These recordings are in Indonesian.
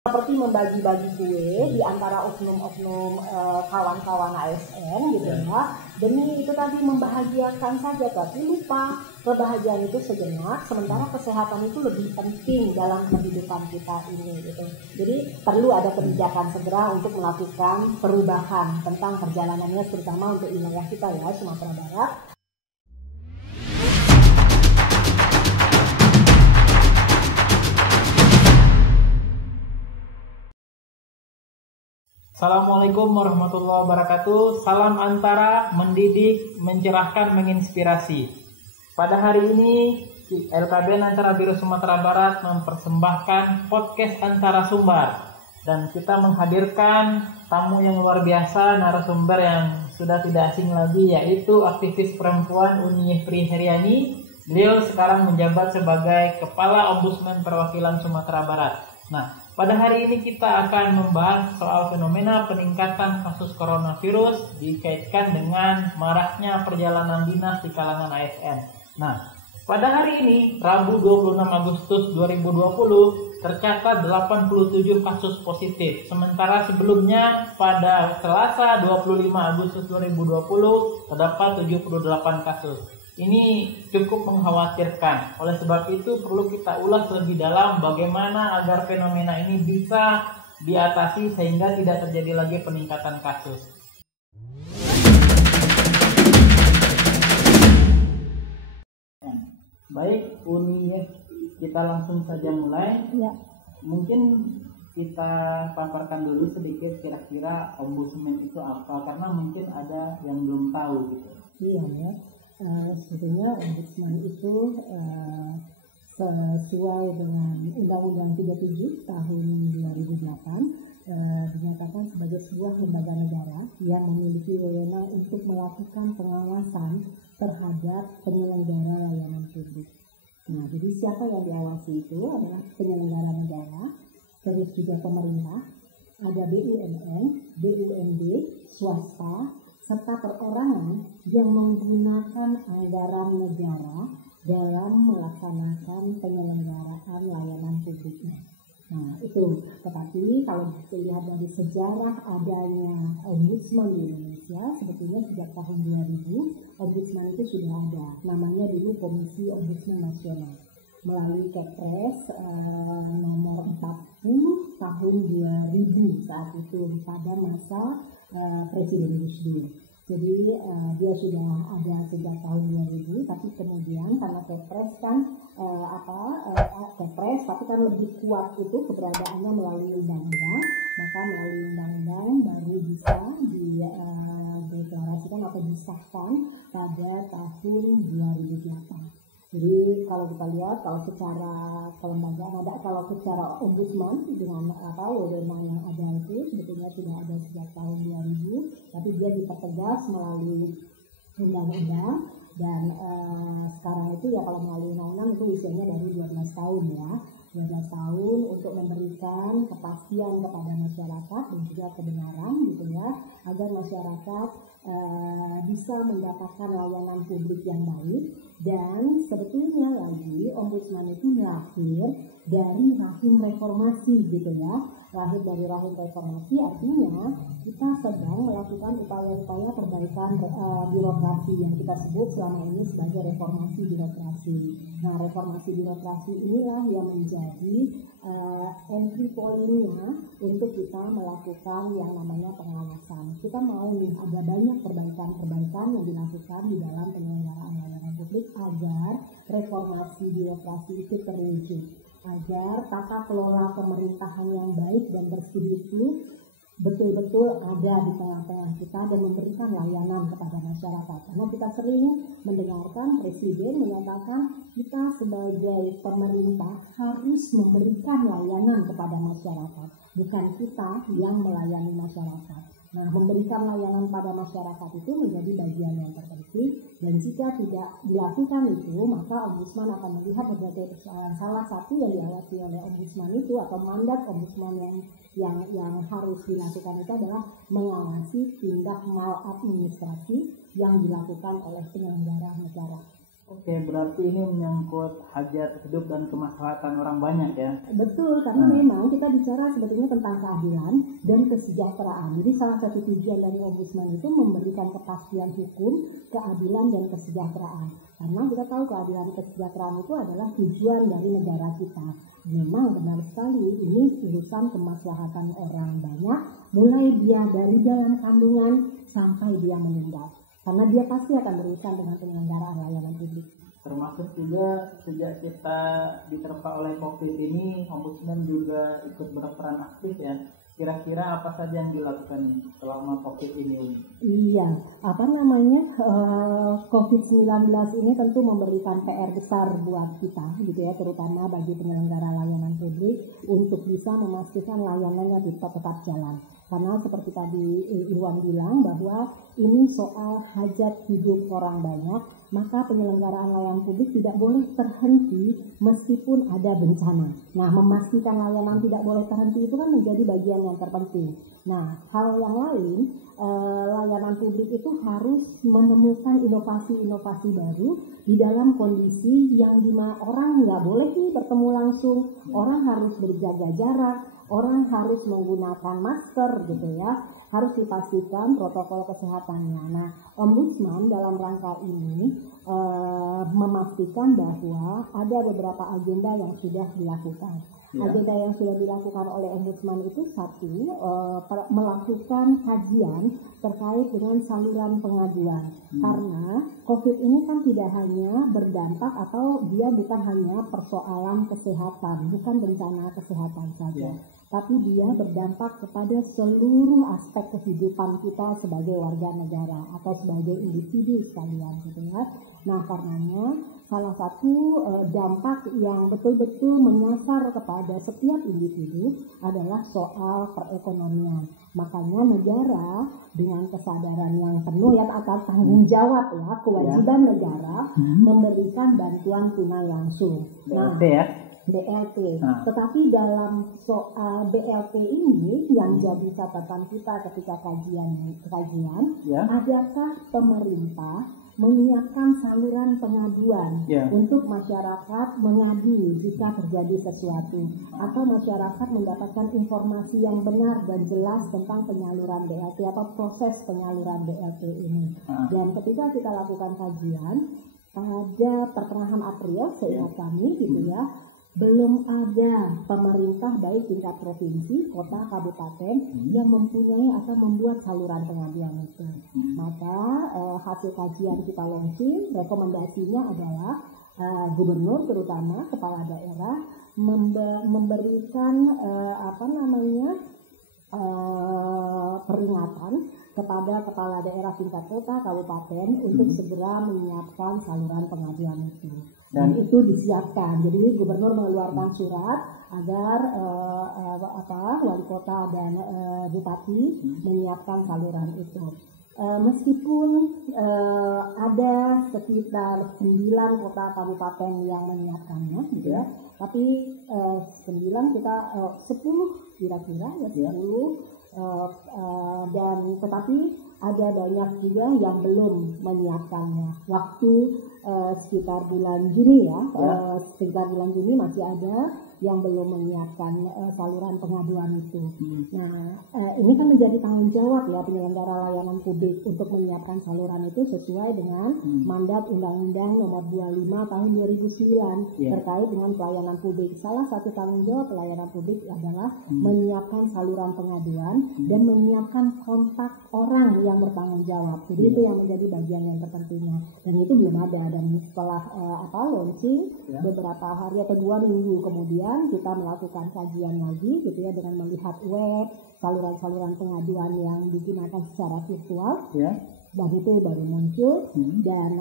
seperti membagi-bagi kue di antara oknum-oknum kawan-kawan ASN gitu ya, demi itu tadi membahagiakan saja, tapi lupa kebahagiaan itu sejenak, sementara kesehatan itu lebih penting dalam kehidupan kita ini gitu. Jadi perlu ada kebijakan segera untuk melakukan perubahan tentang perjalanannya, terutama untuk wilayah kita ya, Sumatera Barat. Assalamualaikum warahmatullahi wabarakatuh. Salam Antara, mendidik, mencerahkan, menginspirasi. Pada hari ini, LKBN Antara Biro Sumatera Barat mempersembahkan podcast Antara Sumber. Dan kita menghadirkan tamu yang luar biasa, narasumber yang sudah tidak asing lagi, yaitu aktivis perempuan Uni Yefri Heriani. Beliau sekarang menjabat sebagai Kepala Ombudsman Perwakilan Sumatera Barat. Nah, pada hari ini kita akan membahas soal fenomena peningkatan kasus coronavirus dikaitkan dengan maraknya perjalanan dinas di kalangan ASN. Nah, pada hari ini, Rabu 26 Agustus 2020, tercatat 87 kasus positif. Sementara sebelumnya pada Selasa 25 Agustus 2020, terdapat 78 kasus. Ini cukup mengkhawatirkan. Oleh sebab itu perlu kita ulas lebih dalam bagaimana agar fenomena ini bisa diatasi sehingga tidak terjadi lagi peningkatan kasus. Baik, Uni, kita langsung saja mulai. Ya. Mungkin kita paparkan dulu sedikit kira-kira ombudsman itu apa, karena mungkin ada yang belum tahu gitu. Iya ya. Sebetulnya ombudsman itu sesuai dengan Undang-Undang 37 tahun 2008 dinyatakan sebagai sebuah lembaga negara yang memiliki wewenang untuk melakukan pengawasan terhadap penyelenggara layanan publik. Nah, jadi siapa yang diawasi itu adalah penyelenggara negara, terus juga pemerintah, ada BUMN, BUMD, swasta, serta perorangan yang menggunakan anggaran negara dalam melaksanakan penyelenggaraan layanan publiknya. Nah, itu. Tetapi kalau dilihat dari sejarah adanya ombudsman di Indonesia, sebetulnya sejak tahun 2000, ombudsman itu sudah ada. Namanya dulu Komisi Ombudsman Nasional. Melalui Kepres nomor 40 tahun 2000 saat itu pada masa Presiden Gus Dur. Jadi dia sudah ada sejak tahun 2000, tapi kemudian karena Kepres kan Kepres tapi kan lebih kuat itu keberadaannya melalui undang-undang, maka melalui undang-undang baru bisa dideklarasikan atau disahkan pada tahun 2008. Jadi kalau kita lihat, kalau secara kelembagaan kalau secara ombudsman dengan wewenang yang ada itu sebetulnya sudah ada sejak tahun 2000, tapi dia dipertegas melalui undang-undang dan sekarang itu ya kalau melalui undang-undang itu usianya dari 12 tahun ya. 12 tahun untuk memberikan kepastian kepada masyarakat dan juga kebenaran gitu ya, agar masyarakat bisa mendapatkan layanan publik yang baik. Dan sebetulnya lagi ombudsman itu lahir dari rahim reformasi gitu ya. Lahir dari rahim reformasi artinya kita sedang melakukan upaya-upaya perbaikan birokrasi yang kita sebut selama ini sebagai reformasi birokrasi. Nah, reformasi birokrasi inilah yang menjadi entry point-nya untuk kita melakukan yang namanya pengawasan. Kita mau nih ada banyak perbaikan-perbaikan yang dilakukan di dalam penyelenggaraan layanan publik agar reformasi birokrasi itu terwujud, agar tata kelola pemerintahan yang baik dan bersih itu betul-betul ada di tengah-tengah kita dan memberikan layanan kepada masyarakat. Karena kita sering mendengarkan Presiden menyatakan kita sebagai pemerintah harus memberikan layanan kepada masyarakat, bukan kita yang melayani masyarakat. Nah, memberikan layanan pada masyarakat itu menjadi bagian yang terpenting, dan jika tidak dilakukan itu, maka ombudsman akan melihat berbagai persoalan. Salah satu yang diawasi oleh ombudsman itu atau mandat ombudsman yang harus dilakukan itu adalah mengawasi tindak maladministrasi yang dilakukan oleh penyelenggara negara. Oke, berarti ini menyangkut hajat hidup dan kemaslahatan orang banyak ya. Betul, karena memang kita bicara sebetulnya tentang keadilan dan kesejahteraan. Jadi salah satu tujuan dari Ombudsman itu memberikan kepastian hukum, keadilan dan kesejahteraan. Karena kita tahu keadilan dan kesejahteraan itu adalah tujuan dari negara kita. Memang benar sekali ini urusan kemaslahatan orang banyak, mulai dia dari dalam kandungan sampai dia meninggal. Karena dia pasti akan berurusan dengan penyelenggaraan layanan publik. Termasuk juga sejak kita diterpa oleh COVID ini, Ombudsman juga ikut berperan aktif ya. Kira-kira apa saja yang dilakukan selama COVID ini? Iya, COVID-19 ini tentu memberikan PR besar buat kita, gitu ya, terutama bagi penyelenggara layanan publik untuk bisa memastikan layanannya tetap jalan. Karena seperti tadi Iwan bilang bahwa ini soal hajat hidup orang banyak, maka penyelenggaraan layanan publik tidak boleh terhenti meskipun ada bencana. Nah, memastikan layanan tidak boleh terhenti itu kan menjadi bagian yang terpenting. Nah, hal yang lain, layanan publik itu harus menemukan inovasi-inovasi baru di dalam kondisi yang dimana orang nggak boleh nih bertemu langsung, orang harus berjaga jarak, orang harus menggunakan masker gitu ya, harus dipastikan protokol kesehatannya. Nah, Ombudsman dalam rangka ini memastikan bahwa ada beberapa agenda yang sudah dilakukan. Ya. Agenda yang sudah dilakukan oleh Ombudsman itu satu, melakukan kajian terkait dengan saluran pengaduan. Karena COVID ini kan tidak hanya berdampak atau dia bukan hanya persoalan kesehatan, bukan bencana kesehatan saja. Tapi dia berdampak kepada seluruh aspek kehidupan kita sebagai warga negara atau sebagai individu sekalian gitu ya. Nah, karenanya salah satu dampak yang betul-betul menyasar kepada setiap individu adalah soal perekonomian. Makanya negara dengan kesadaran yang penuh ya atas tanggung jawab ya, kewajiban negara memberikan bantuan tunai langsung. BLT. Tetapi dalam soal BLT ini yang jadi catatan kita ketika kajian adakah pemerintah menyiapkan saluran pengaduan untuk masyarakat mengadu jika terjadi sesuatu, atau masyarakat mendapatkan informasi yang benar dan jelas tentang penyaluran BLT atau proses penyaluran BLT ini. Dan ketika kita lakukan kajian pada pertengahan April seingat kami gitu ya, belum ada pemerintah baik tingkat provinsi, kota, kabupaten yang mempunyai atau membuat saluran pengaduan itu. Maka hasil kajian kita launching, rekomendasinya adalah gubernur terutama kepala daerah memberikan peringatan kepada kepala daerah tingkat kota, kabupaten untuk segera menyiapkan saluran pengaduan itu. Dan itu disiapkan. Jadi gubernur mengeluarkan surat agar wali kota dan bupati menyiapkan saluran itu. Meskipun ada sekitar 9 kota kabupaten yang menyiapkannya, gitu ya, tapi 9 kita 10 kira-kira ya 10 dan tetapi ada banyak juga yang belum menyiapkannya. Waktu sekitar bulan Juni sekitar bulan Juni masih ada yang belum menyiapkan saluran pengaduan itu. Nah, ini kan menjadi tanggung jawab ya penyelenggara layanan publik untuk menyiapkan saluran itu sesuai dengan mandat Undang-Undang Nomor 25 Tahun 2009 terkait dengan pelayanan publik. Salah satu tanggung jawab pelayanan publik adalah menyiapkan saluran pengaduan dan menyiapkan kontak orang yang bertanggung jawab. Jadi itu yang menjadi bagian yang terpentingnya. Dan itu belum ada. Dan setelah launching beberapa hari atau 2 minggu kemudian kita melakukan kajian lagi gitu ya dengan melihat web saluran-saluran pengaduan yang digunakan secara virtual dan itu baru muncul dan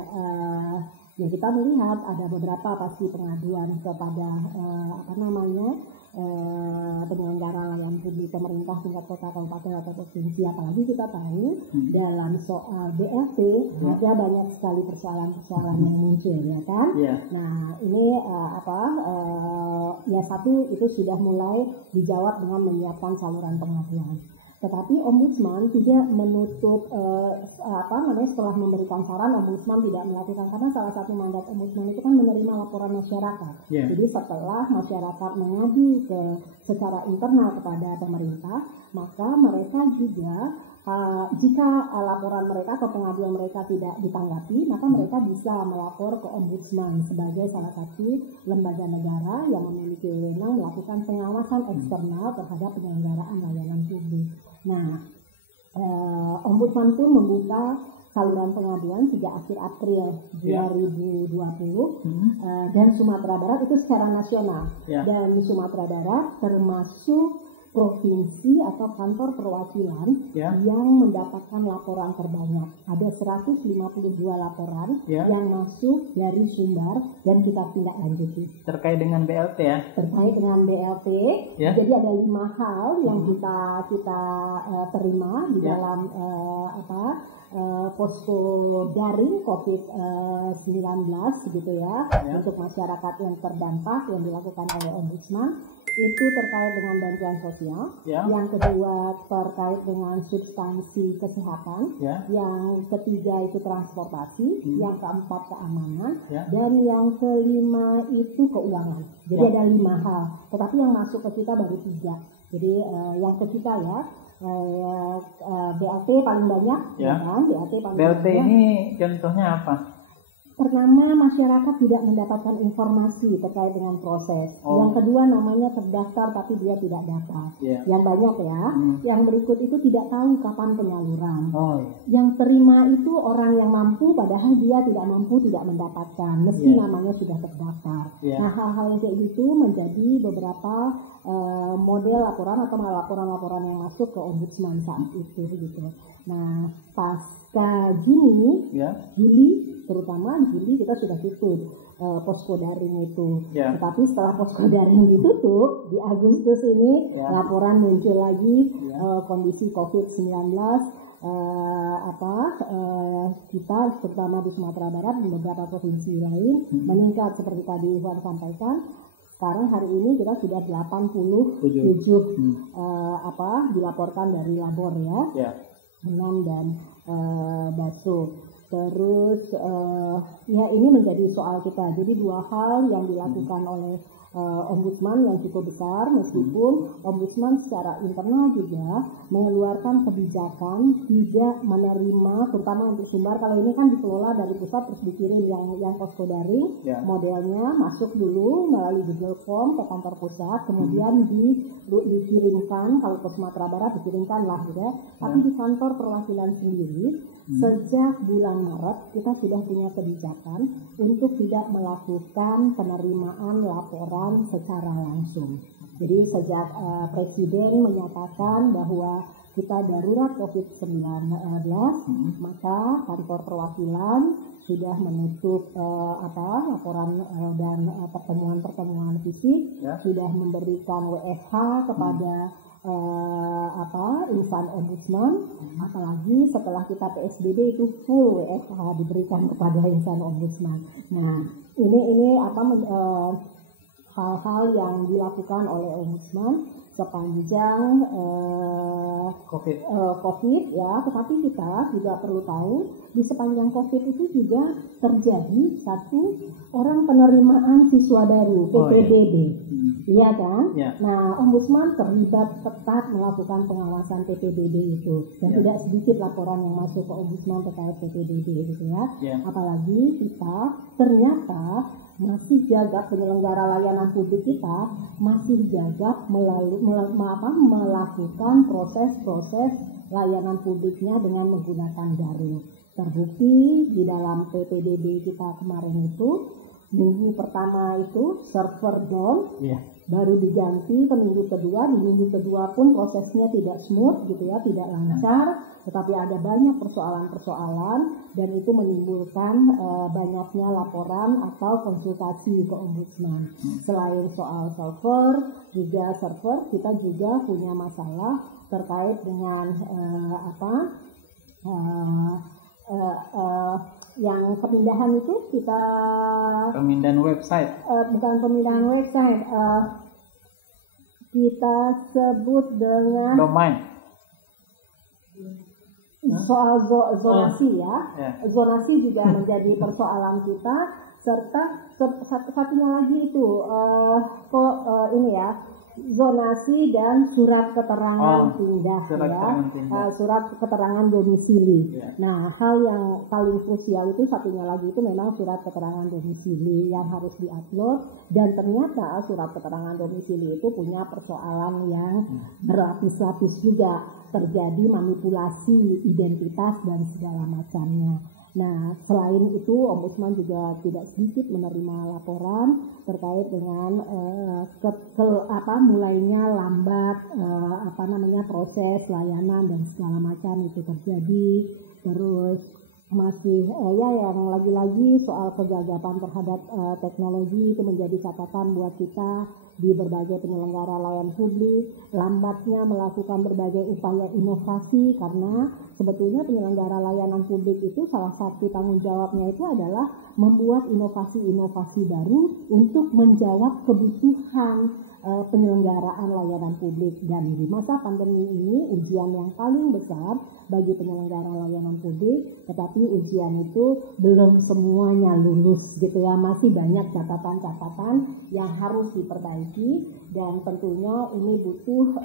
kita melihat ada beberapa pasti pengaduan kepada penyelenggara layanan publik pemerintah tingkat kota, kabupaten atau provinsi. Apalagi kita tahu dalam soal BLT ada banyak sekali persoalan-persoalan yang muncul ya kan. Nah ini satu itu sudah mulai dijawab dengan menyiapkan saluran pengaduan. Tetapi Ombudsman tidak menutup setelah memberikan saran, Ombudsman tidak melakukan, karena salah satu mandat Ombudsman itu kan menerima laporan masyarakat. Jadi setelah masyarakat mengadu secara internal kepada pemerintah, maka mereka juga jika laporan mereka atau pengaduan mereka tidak ditanggapi, maka mereka bisa melapor ke Ombudsman sebagai salah satu lembaga negara yang memiliki wewenang melakukan pengawasan eksternal terhadap penyelenggaraan layanan publik. Nah, Ombudsman pun membuka saluran pengaduan sejak akhir April 2020 dan Sumatera Barat itu secara nasional. Dan di Sumatera Barat termasuk provinsi atau kantor perwakilan yang mendapatkan laporan terbanyak. Ada 152 laporan yang masuk dari Sumbar dan kita tindak lanjuti. Terkait dengan BLT ya? Terkait dengan BLT. Jadi ada 5 hal yang kita terima di dalam posko daring COVID-19 gitu ya, untuk masyarakat yang terdampak yang dilakukan oleh Ombudsman. Itu terkait dengan bantuan sosial. Yang kedua terkait dengan substansi kesehatan. Yang ketiga itu transportasi. Yang keempat keamanan. Dan yang kelima itu keuangan. Jadi ada 5 hal. Tetapi yang masuk ke kita baru 3. Jadi yang ke kita BLT paling banyak. BLT ini contohnya apa? Pertama, masyarakat tidak mendapatkan informasi terkait dengan proses. Yang kedua, namanya terdaftar tapi dia tidak dapat. Yang banyak Yang berikut itu tidak tahu kapan penyaluran. Yang terima itu orang yang mampu, padahal dia tidak mampu, tidak mendapatkan. Meski namanya sudah terdaftar. Nah, hal-hal yang kayak gitu menjadi beberapa model laporan atau laporan-laporan yang masuk ke Ombudsman saat itu gitu. Nah, pasca Juli terutama Juli kita sudah tutup posko daring itu. Tetapi setelah posko daring ditutup di Agustus ini laporan muncul lagi kondisi COVID-19 kita terutama di Sumatera Barat dan beberapa provinsi lain meningkat seperti tadi Iwan sampaikan. Sekarang hari ini kita sudah 87 dilaporkan dari labor 6 dan Baso. Terus ini menjadi soal kita. Jadi 2 hal yang dilakukan oleh Ombudsman yang cukup besar, meskipun Ombudsman secara internal juga mengeluarkan kebijakan tidak menerima, terutama untuk Sumbar. Kalau ini kan dikelola dari pusat terus dikirim yang posko daring, modelnya masuk dulu melalui Google Form ke kantor pusat, kemudian dikirimkan, kalau ke Sumatera Barat dikirimkan lah gitu. Tapi di kantor perwakilan sendiri sejak bulan Maret kita sudah punya kebijakan untuk tidak melakukan penerimaan laporan secara langsung. Jadi sejak Presiden menyatakan bahwa kita darurat COVID-19, maka kantor perwakilan sudah menutup laporan dan pertemuan-pertemuan fisik, sudah memberikan WFH kepada insan Ombudsman, apalagi setelah kita PSBB itu full WFH diberikan kepada insan Ombudsman. Nah, ini hal-hal yang dilakukan oleh Ombudsman sepanjang COVID ya, tetapi kita juga perlu tahu di sepanjang COVID itu juga terjadi satu orang penerimaan siswa baru PPDB, iya kan? Nah, Ombudsman terlibat ketat melakukan pengawasan PPDB itu dan tidak sedikit laporan yang masuk ke Ombudsman terkait PPDB gitu ya. Apalagi kita ternyata masih jagap penyelenggara layanan publik kita masih jagap melakukan proses-proses layanan publiknya dengan menggunakan daring. Terbukti di dalam PPDB kita kemarin itu minggu pertama itu server down, baru diganti ke minggu kedua. Di minggu kedua pun prosesnya tidak smooth gitu ya, tidak lancar, tetapi ada banyak persoalan-persoalan dan itu menimbulkan banyaknya laporan atau konsultasi ke Ombudsman. Selain soal server, kita juga punya masalah terkait dengan yang pemindahan itu pemindahan website bukan pemindahan website, kita sebut dengan Soal zonasi ya, zonasi juga menjadi persoalan kita, serta satunya lagi itu ini ya, zonasi dan surat keterangan pindah surat keterangan domisili. Nah, hal yang paling krusial itu satunya lagi itu memang surat keterangan domisili yang harus diupload, dan ternyata surat keterangan domisili itu punya persoalan yang berlapis-lapis juga, terjadi manipulasi identitas dan segala macamnya. Nah, selain itu Ombudsman juga tidak sedikit menerima laporan terkait dengan mulainya lambat proses layanan dan segala macam itu terjadi. Terus masih yang lagi-lagi soal kegagapan terhadap teknologi itu menjadi catatan buat kita di berbagai penyelenggara layanan publik, lambatnya melakukan berbagai upaya inovasi, karena sebetulnya penyelenggara layanan publik itu salah satu tanggung jawabnya itu adalah membuat inovasi-inovasi baru untuk menjawab kebutuhan penyelenggaraan layanan publik. Dan di masa pandemi ini ujian yang paling besar bagi penyelenggara layanan publik, tetapi ujian itu belum semuanya lulus gitu ya, masih banyak catatan-catatan yang harus diperbaiki, dan tentunya ini butuh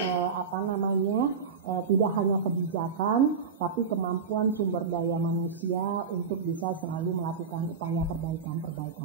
tidak hanya kebijakan tapi kemampuan sumber daya manusia untuk bisa selalu melakukan upaya perbaikan-perbaikan.